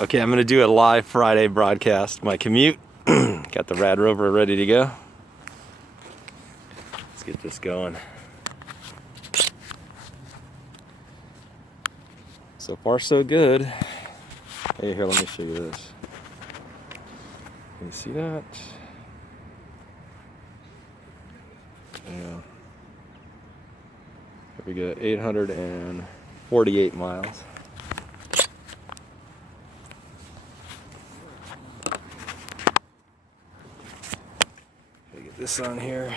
Okay, I'm gonna do a live Friday broadcast. My commute. Got the Rad Rover ready to go. Let's get this going. So far, so good. Hey, here, let me show you this. Can you see that? Yeah. Here we go, 848 miles. Get this on here.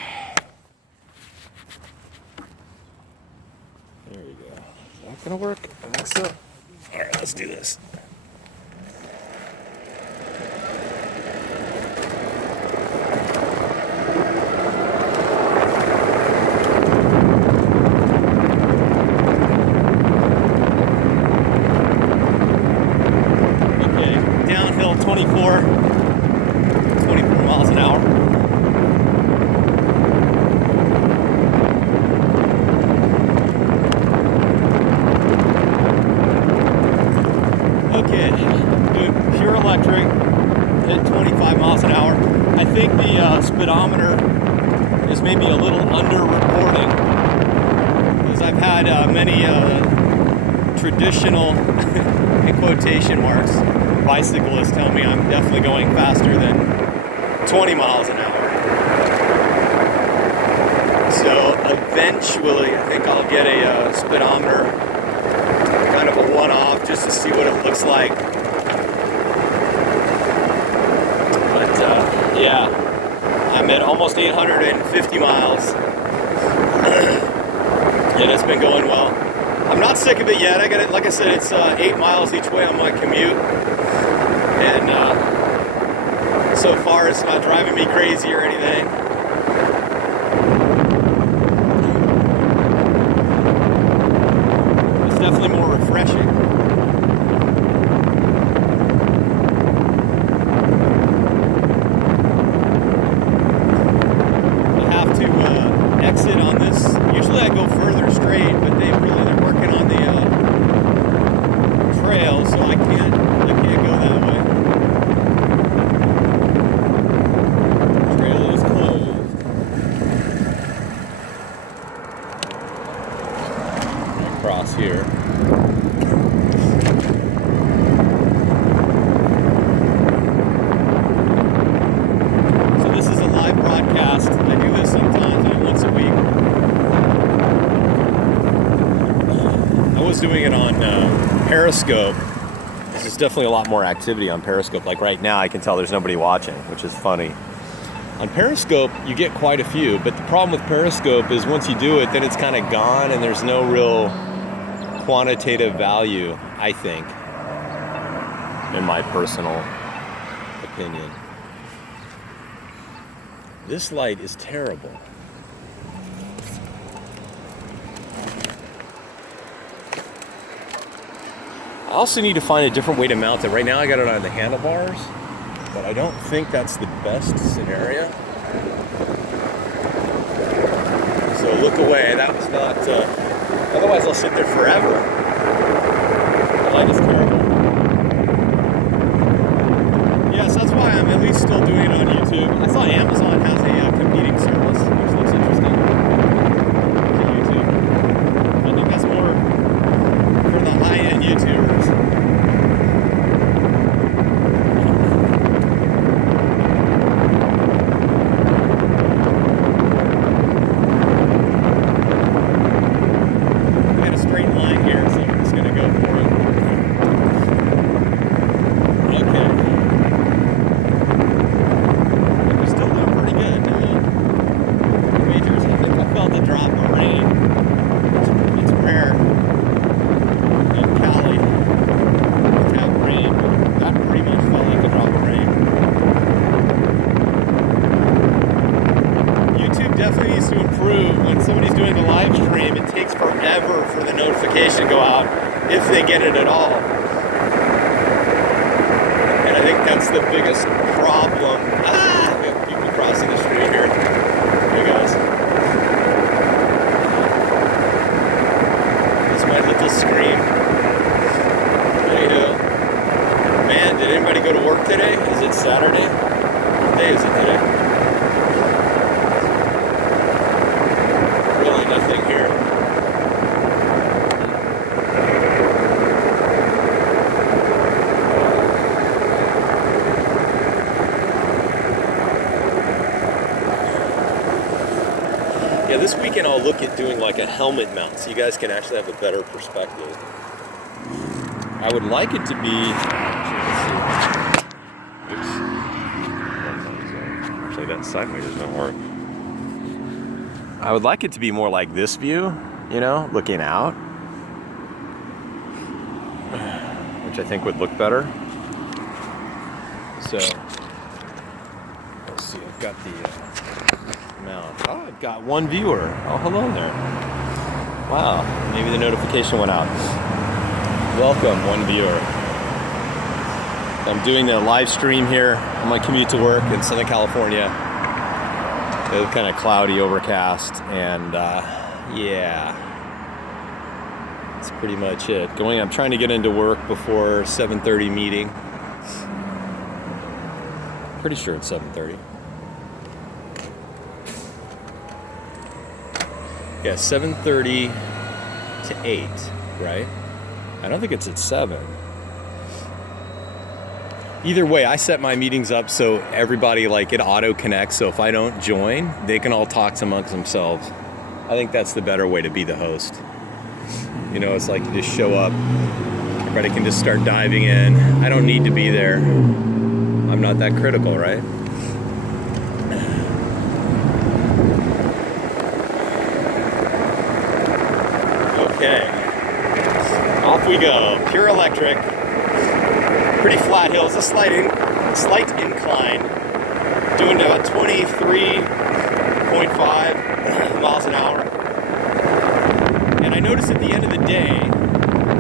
There you go. Is that gonna work? I think so. Alright, let's do this. Okay, downhill 24 miles an hour. Okay, doing pure electric, hit 25 miles an hour. I think the speedometer is maybe a little under-reporting, because I've had many traditional, in quotation marks, bicyclists tell me I'm definitely going faster than 20 miles an hour. So eventually, I think I'll get a speedometer, kind of a one-off, just to see what it looks like. But yeah, I'm at almost 850 miles, and it's been going well. I'm not sick of it yet. I got it, like I said, it's 8 miles each way on my commute, and so far it's not driving me crazy or anything. It's definitely more refreshing. I have to exit on this. Usually I go further straight, but they're working on the trail, so I can't go that way. Trail is closed. Across here. So this is a live broadcast. I do this sometimes, once a week. I was doing it on Periscope. There's definitely a lot more activity on Periscope. Like right now, I can tell there's nobody watching, which is funny. On Periscope, you get quite a few, but the problem with Periscope is once you do it, then it's kind of gone, and there's no real quantitative value, I think, in my personal opinion. This light is terrible. I also need to find a different way to mount it. Right now I got it on the handlebars, but I don't think that's the best scenario. So look away, that was not, otherwise I'll sit there forever. The light is terrible. Yes, that's why I'm at least still doing it on YouTube. I saw Amazon has a competing service, which looks interesting, to YouTube. I think that's more for the high-end YouTubers. I got a straight line here, so I'm just going to go for it. Okay. We're still doing pretty good. Majors, I think I felt a drop of rain. It's rare. In Cali, we have rain, but that pretty much felt like a drop of rain. YouTube definitely needs to improve. When somebody's doing a live stream, it takes forever for the notification to go out, if they get it at all. And I think that's the biggest problem. We have people crossing the street here. Hey guys. It's my little scream. Did anybody go to work today? Is it Saturday? What day is it today? Really nothing here. Yeah, this weekend I'll look at doing like a helmet mount so you guys can actually have a better perspective. I would like it to be... Oops. Actually, that sideways doesn't work. I would like it to be more like this view, you know, looking out. Which I think would look better. So, let's see, I've got the mount. Oh, I've got one viewer. Oh, hello there. Wow, maybe the notification went out. Welcome, one viewer. I'm doing a live stream here on my commute to work in Southern California. It's kind of cloudy, overcast, and yeah, that's pretty much it. I'm trying to get into work before 7:30 meeting. Pretty sure it's 7:30. Yeah, 7:30 to 8, right? I don't think it's at 7. Either way, I set my meetings up so everybody, like, it auto connects, so if I don't join, they can all talk amongst themselves. I think that's the better way to be the host. You know, it's like you just show up, everybody can just start diving in. I don't need to be there. I'm not that critical, right? Okay. Off we go. Pure electric. Pretty flat hills. A slight incline. Doing about 23.5 miles an hour. And I noticed at the end of the day,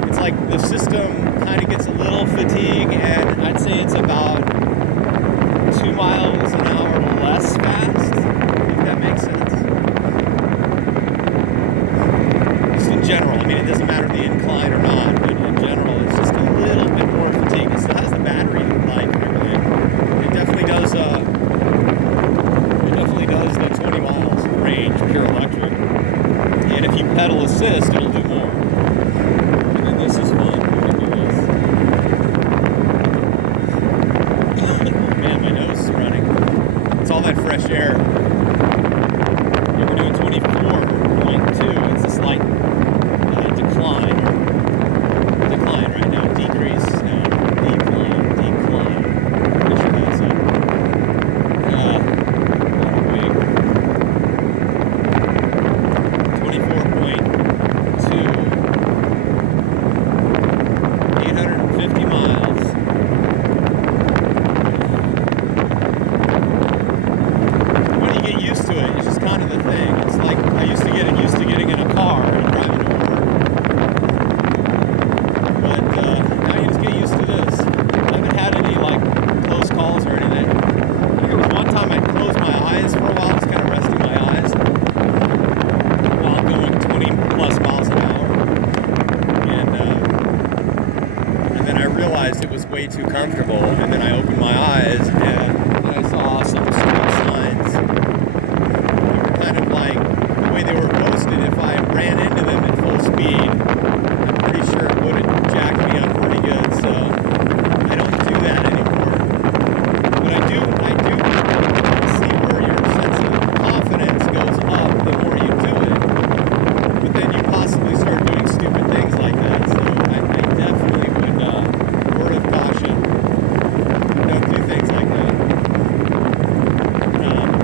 it's like the system kind of gets a little fatigued, and I'd say it's about 2 miles an hour less fast, if that makes sense. Just in general, I mean, it doesn't matter the incline or not, but in general, it's just a little bit more fatigued. It still has the battery life and everything. It definitely does the 20 miles range, pure electric. And if you pedal assist, it'll do more. And then this is fun. We can do this. Man, my nose is running. It's all that fresh air. Yeah, we're doing 24.2. It's a slight decline. Decline right now. Decrease. No. Decline. Pretty sure that's it. Not a big. 24.2. 850 miles. When you get used to it, it's just kind of the thing. It's like I used to get used to getting in a car and driving to work. But now you just get used to this. I haven't had any like close calls or anything. I think there was one time I closed my eyes for a while, just kind of resting my eyes while going 20 plus miles an hour. And then I realized it was way too comfortable, and then I opened my eyes and I saw some street signs. They were kind of like the way they were posted. If I ran into them at full speed, I'm pretty sure it would have jacked me up pretty good. So I don't do that anymore. But I do see where your sense of confidence goes up the more you do it. But then you possibly start doing stupid things like that. So I definitely would, word of caution, don't do things like that. A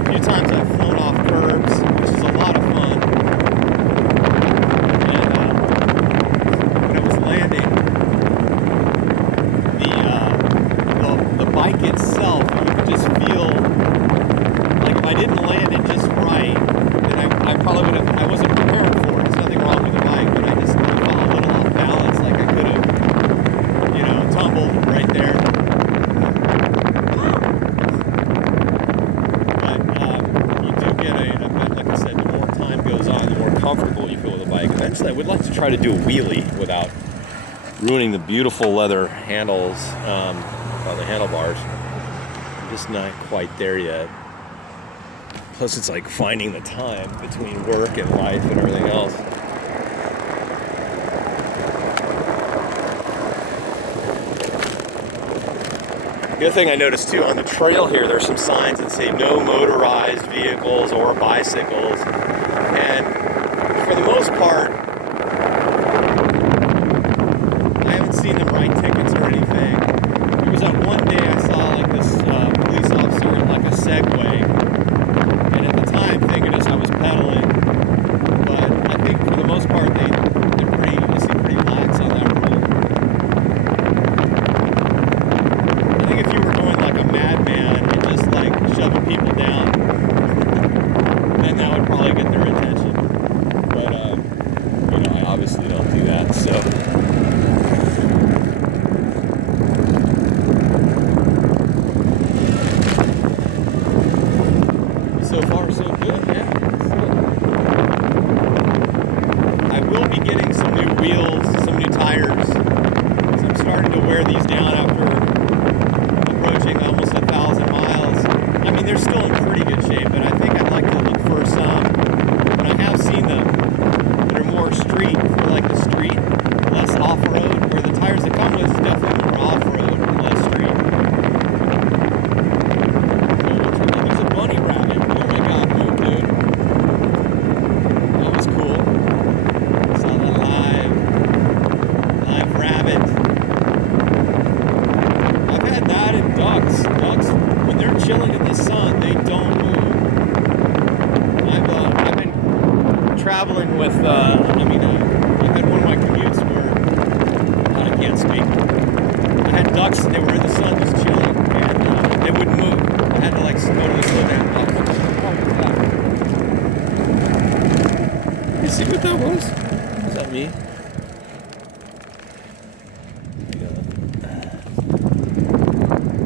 few times I've flown off curbs, which is a lot of fun. And when I was landing, the bike itself, you could just feel like if I didn't land it just right, then I probably would have. I wasn't prepared for it. There's nothing wrong with the bike, but I just felt a little off balance, like I could have, tumbled right there. But you do get like I said, the more time goes on, the more comfortable you feel with the bike. Eventually, I would like to try to do a wheelie without ruining the beautiful leather handles, the handlebars. I'm just not quite there yet. Plus, it's like finding the time between work and life and everything else. The other thing I noticed too, on the trail here, there's some signs that say no motorized vehicles or bicycles. And for the most part, I haven't seen them write tickets or anything. There was that one day I saw like this police officer in like a Segway. And at the time, thinking as I was pedaling, but I think for the most part, they seem pretty lax on that rule. I think if you were going like a madman and just like shoving people down, then that would probably get their attention. But I obviously don't do that. So far, so good. Yeah. I will be getting some new wheels, some new tires. So I'm starting to wear these down after approaching almost 1,000 miles. I mean, they're still in pretty good shape, but I think I'd like to look for some. And I have seen them that are more street, for like the street, less off-road, where the tires that come with is definitely more off-road and less street. So there's a bunny rabbit. Oh my god, move, dude. That was cool. I saw that live rabbit. I've had that and ducks. Ducks, when they're chilling in the sun, they don't move. I've been traveling with, I had one of my commutes where, I can't speak. I had ducks, they were in the sun just chilling, and they wouldn't move. I had to like totally slow down. You see what that was? Was that me?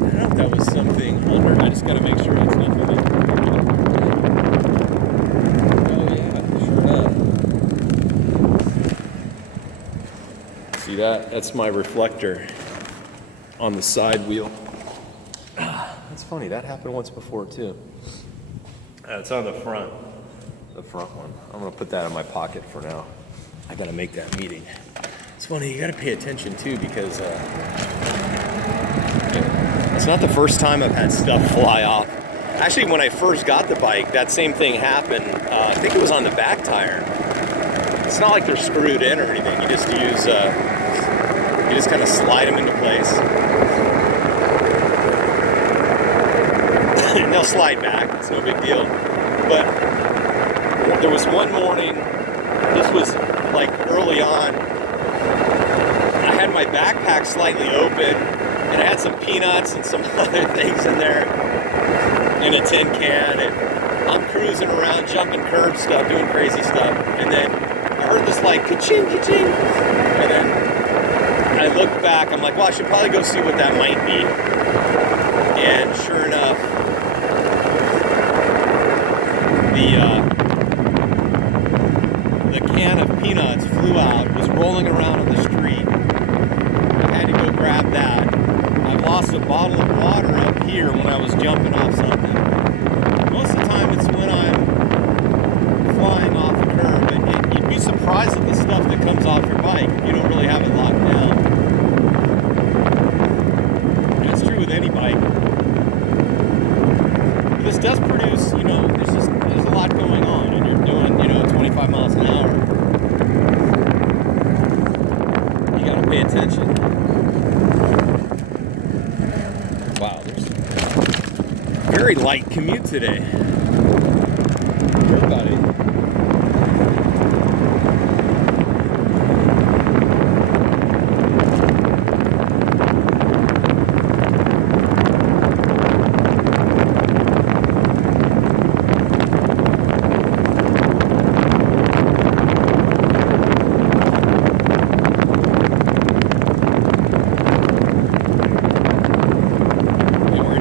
I don't know if that was something under. I just gotta make sure it's nothing. Oh yeah, sure enough. See that? That's my reflector on the side wheel. That's funny. That happened once before too. It's on the front one. I'm gonna put that in my pocket for now. I gotta make that meeting. It's funny. You gotta pay attention too, because it's not the first time I've had stuff fly off. Actually, when I first got the bike, that same thing happened. I think it was on the back tire. It's not like they're screwed in or anything. You just use, you just kind of slide them into place. And they'll slide back. It's no big deal. But there was one morning, this was like early on, I had my backpack slightly open, and I had some peanuts and some other things in there, in a tin can, and I'm cruising around, jumping curb stuff, doing crazy stuff, and then I heard this like ka-ching, ka-ching, and then I looked back, I'm like, well, I should probably go see what that might be, and sure enough, the can of peanuts flew out, was rolling around on the street. I had to go grab that. I lost a bottle of water up here when I was jumping off something. Most of the time it's when I'm flying off a curb. And you'd be surprised at the stuff that comes off your bike if you don't really have it locked down. That's true with any bike. But this does produce, there's a lot going on, and you're doing, 25 miles an hour. You gotta pay attention. Wow, there's a very light commute today. Everybody.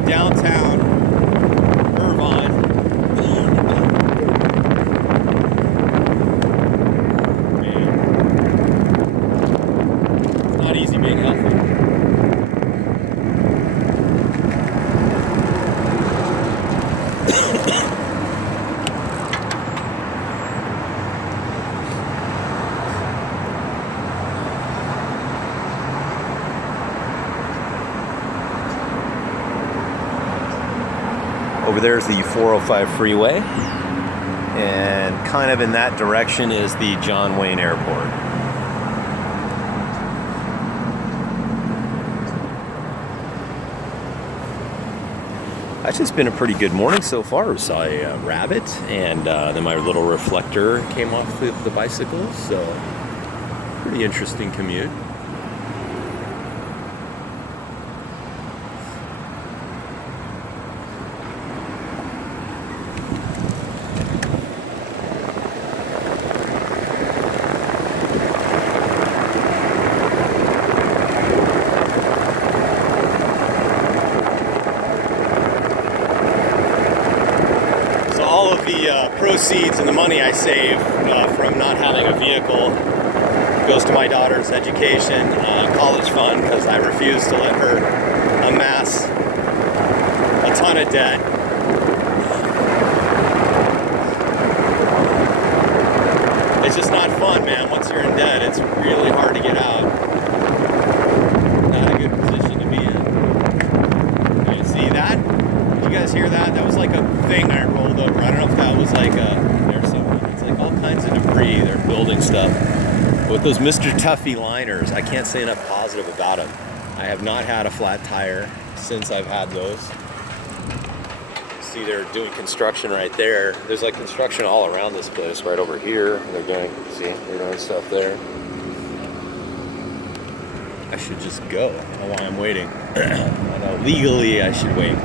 downtown Irvine. Over there is the 405 freeway, and kind of in that direction is the John Wayne Airport. It's just been a pretty good morning so far. We saw a rabbit, and then my little reflector came off the bicycle, so pretty interesting commute. Proceeds and the money I save from not having a vehicle goes to my daughter's education, college fund, because I refuse to let her amass a ton of debt. It's just not fun, man. Once you're in debt, it's really hard to get out. Not a good position to be in. You see that? Did you guys hear that? That was like a thing I rolled over. I don't know if that was like there's something. It's like all kinds of debris. They're building stuff. But with those Mr. Tuffy liners, I can't say enough positive about them. I have not had a flat tire since I've had those. See, they're doing construction right there. There's like construction all around this place. Right over here, they're doing stuff there. I should just go. I don't know why I'm waiting. I know legally I should wait.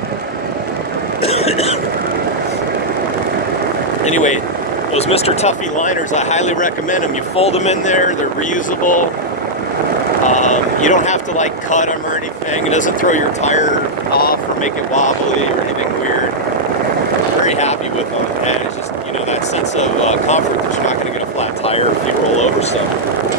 Anyway, those Mr. Tuffy liners, I highly recommend them. You fold them in there, they're reusable. You don't have to like cut them or anything. It doesn't throw your tire off or make it wobbly or anything weird. I'm very happy with them. And it's just, that sense of comfort that you're not going to get a flat tire if you roll over stuff.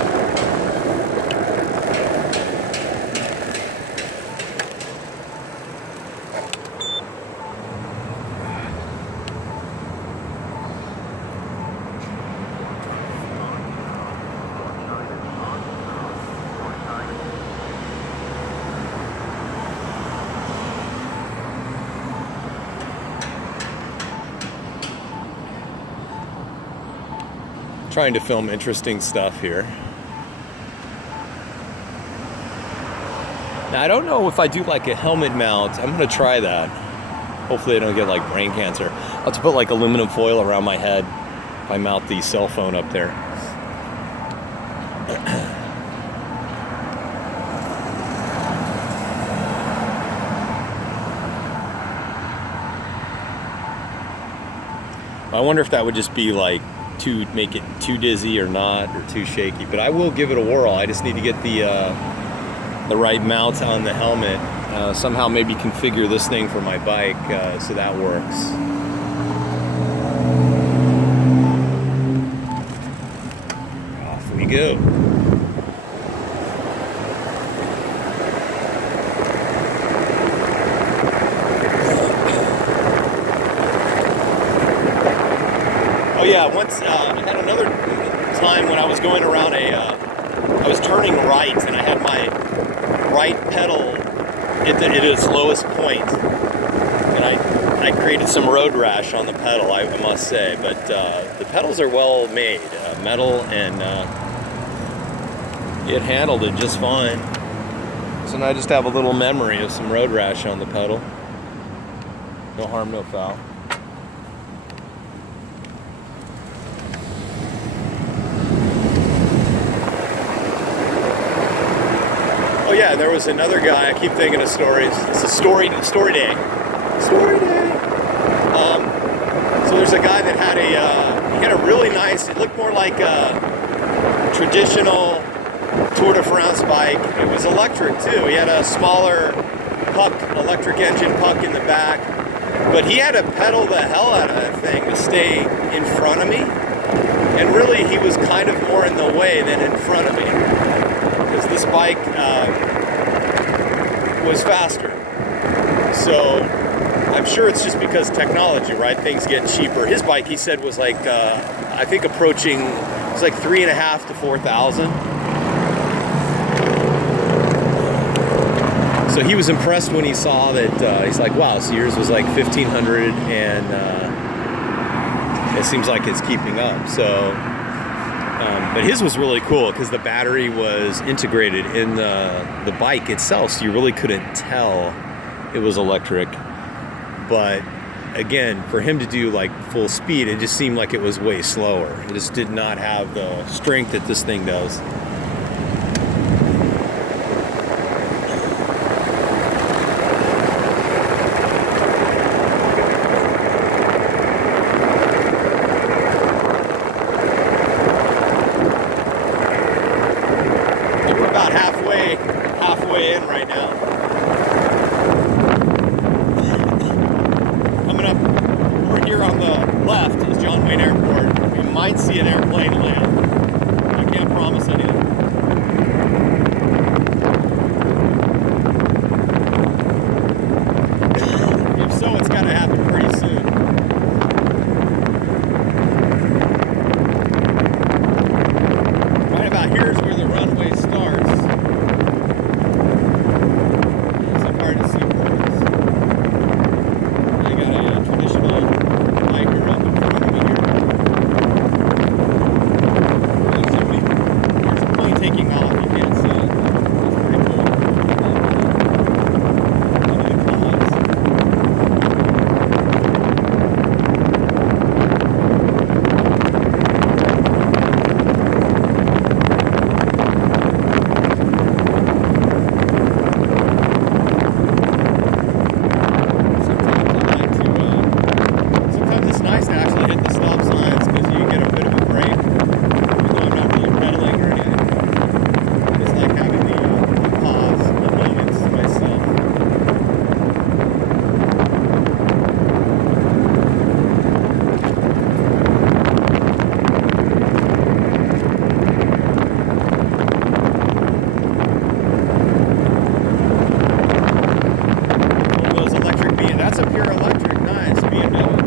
Trying to film interesting stuff here. Now, I don't know if I do like a helmet mount. I'm gonna try that. Hopefully I don't get like brain cancer. I'll have to put like aluminum foil around my head if I mount the cell phone up there. I wonder if that would just be like to make it too dizzy or not, or too shaky, but I will give it a whirl. I just need to get the right mount on the helmet. Somehow maybe configure this thing for my bike so that works. Off we go. Oh yeah, once I had another time when I was going around I was turning right and I had my right pedal at its lowest point, and I created some road rash on the pedal, I must say. But the pedals are well made, metal, and it handled it just fine. So now I just have a little memory of some road rash on the pedal. No harm, no foul. Oh yeah, there was another guy. I keep thinking of stories. It's a story day. Story day. So there's a guy that had he had a really nice. It looked more like a traditional Tour de France bike. It was electric too. He had a smaller puck, electric engine puck in the back, but he had to pedal the hell out of that thing to stay in front of me. And really, he was kind of more in the way than in front of me, because this bike was faster. So I'm sure it's just because technology, right? Things get cheaper. His bike, he said, was like, I think approaching, it was like 3,500 to 4,000. So he was impressed when he saw that. He's like, wow, so yours was like 1,500 and it seems like it's keeping up. So, but his was really cool because the battery was integrated in the bike itself, so you really couldn't tell it was electric. But again, for him to do like full speed, it just seemed like it was way slower. It just did not have the strength that this thing does. We're about halfway in right now. Coming up over here on the left is John Wayne Airport. We might see an airplane land. I can't promise anything. If so, it's got to happen pretty soon. Right about here is where the runway starts. It's hard to see birds. I got a traditional biker up in front of me here. There's a plane taking off. You can't see it. It's pretty cool. Under the clouds. Sometimes it's nice to actually hit the stop signs because you get a bit of a break. Even though I'm not really pedaling or anything. I just like having the pause, the moments to myself. One of those electric being, that's a pure electric, nice BMW.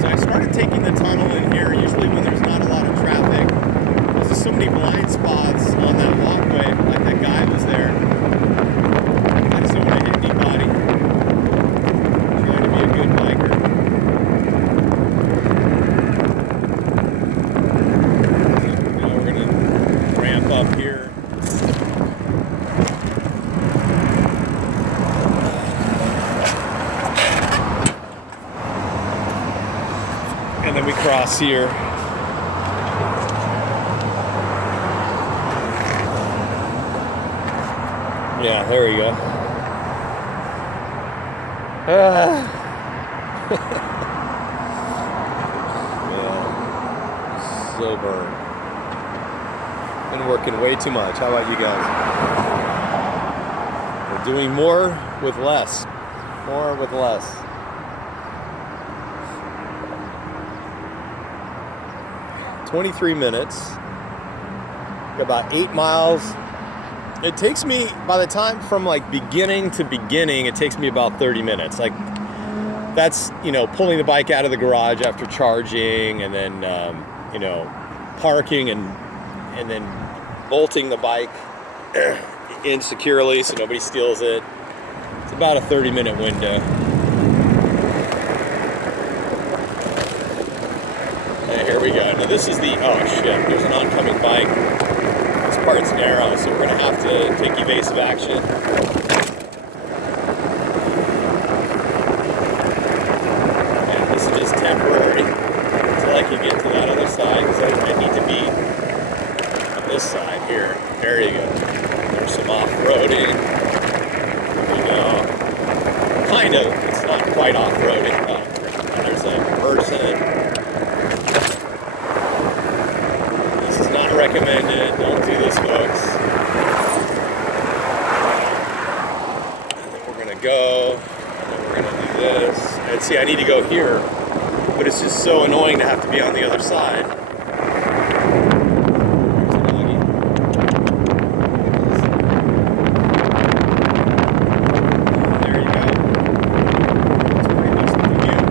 So I started taking the tunnel in here usually when there's not a lot of traffic. There's just so many blind spots on that walkway, like that guy was there. I just don't want to hit anybody. Trying to be a good biker. So, we're gonna ramp up here. And then we cross here. Yeah, there we go. Yeah, so burned. Been working way too much. How about you guys? We're doing more with less. More with less. "23 minutes, about 8 miles. It takes me, by the time from like beginning to beginning, it takes me about 30 minutes. Like that's, pulling the bike out of the garage after charging and then, parking and then bolting the bike in securely so nobody steals it. It's about a 30-minute window. And here we go. Now this is oh shit, there's an oncoming bike. This part's narrow, so we're gonna have to take evasive action. And this is just temporary until I can get to that other side, because I need to be on this side here. There you go. There's some off-roading. There we go. Kind of. It's not quite off-roading. And there's a person. Recommended. Don't do this, folks. And then we're gonna go, and then we're gonna do this. And see, I need to go here, but it's just so annoying to have to be on the other side. There you go. That's pretty much the commute.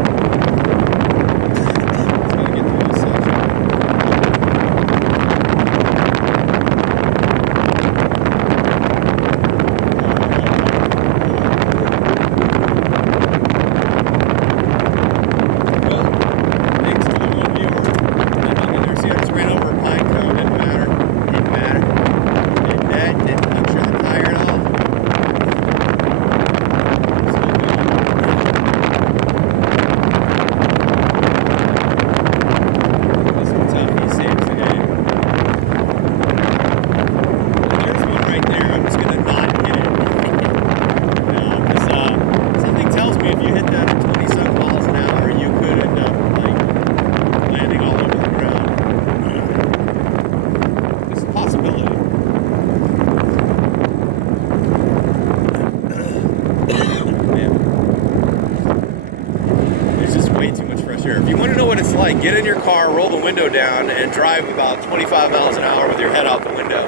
know what it's like. Get in your car, roll the window down, and drive about 25 miles an hour with your head out the window.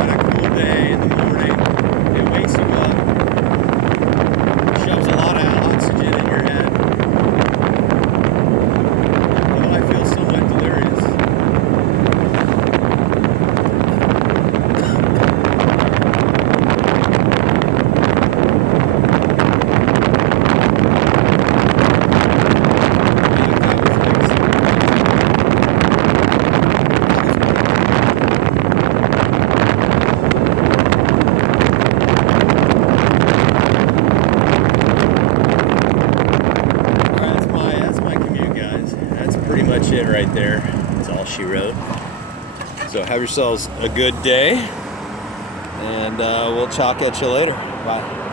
On a cool day in the morning, it wakes you up, shoves a lot of oxygen in your head. Oh, I feel somewhat delirious. Pretty much it right there. That's all she wrote. So have yourselves a good day, and we'll talk at you later. Bye.